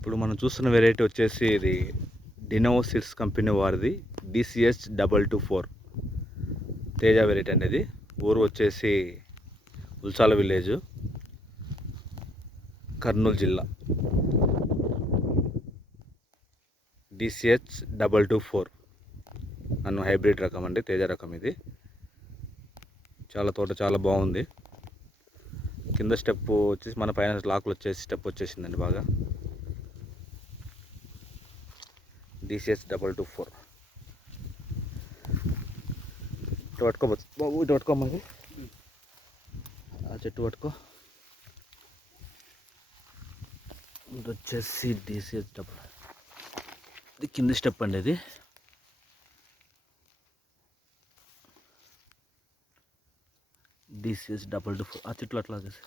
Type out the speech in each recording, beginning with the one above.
ఇప్పుడు మనం చూస్తున్న వెరైటీ వచ్చేసి ఇది డినోవో సీడ్స్ కంపెనీ వారిది DCH 224 తేజ వెరైటీ అనేది. ఊరు వచ్చేసి ఉల్చాల విలేజ్, కర్నూలు జిల్లా. DCH 224 అను హైబ్రిడ్ రకం అండి, తేజ రకం ఇది. తోట చాలా బాగుంది. కింద స్టెప్ వచ్చేసి మన పైన లాక్లు వచ్చేసి స్టెప్ వచ్చేసిందండి బాగా. DCH 224 ఇటు పట్టుకోవచ్చు బాబు, ఇటు పట్టుకోమ్మది, ఆ చెట్టు పట్టుకో. ఇది వచ్చేసి DCH ఇది కింద స్టెప్ అండి. ఇది DCH 224 ఆ చెట్లు అట్లా చేసి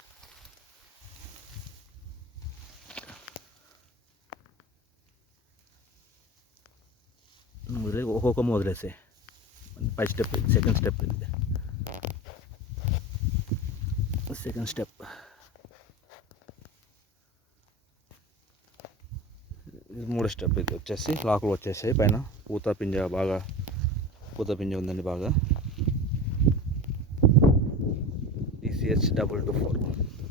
ఒక్కొక్క వదిలేసే. పై స్టెప్, సెకండ్ స్టెప్, ఇది సెకండ్ స్టెప్. ఇది మూడో స్టెప్. ఇది వచ్చేసి లాకులు వచ్చేసాయి పైన. పూత పింజ ఉందండి బాగా. DCH 224.